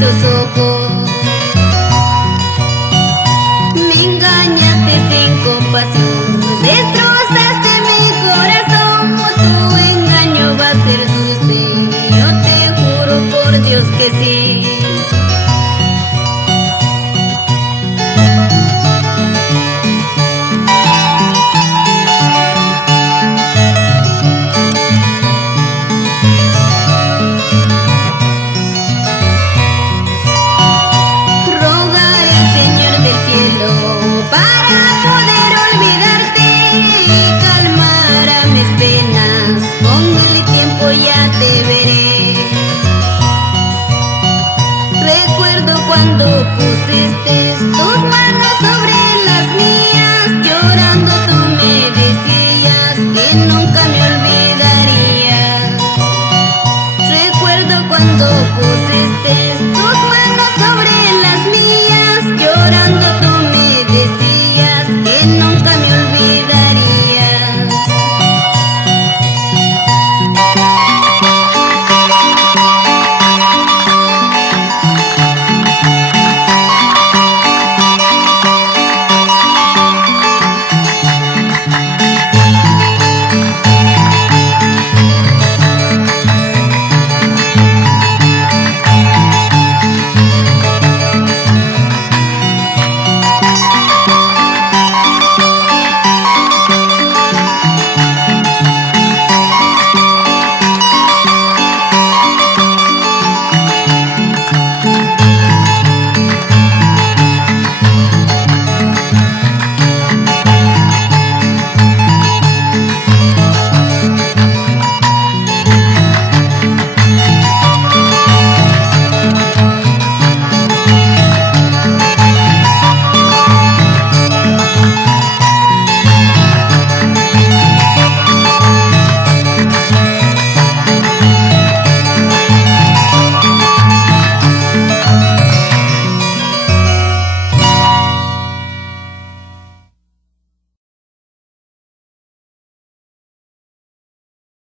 tus ojos. Me engañaste sin compasión, destrozaste mi corazón. Tu engaño va a ser dulce, yo te juro por Dios que sí. Para poder olvidarte y calmar a mis penas, con el tiempo ya te veré. Recuerdo cuando pusiste tus manos sobre